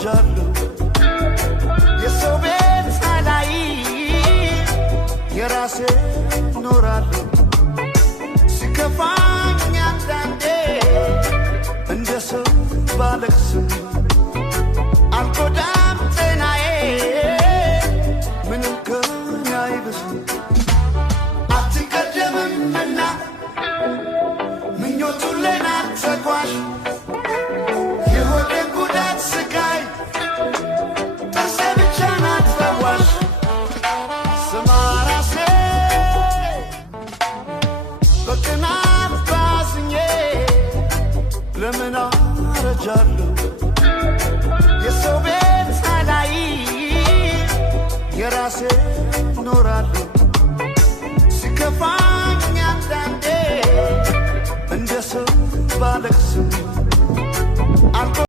አረጃለሁ የሰው ቤት ሳላይ የራሴ ኖራለሁ ሲከፋኝ አንዳንዴ እንደ ሰው ባለቅስም አልጎዳም ጤናዬ ምንም ከኔ አይብስም አትቀደምምና ምኞቱን ለናት ተጓዥ የሆዴን ጉዳት ስቃይ ጥርሴ ብቻ ናት ፈዋሽ ስማ ራሴ በቅናት ባዝኜ ለምን አረጃለሁ የሰው ቤት ሳላይ የራሴ ኖራለሁ ሲከፋኝ አንዳንዴ እንደ ሰው ባለቅስም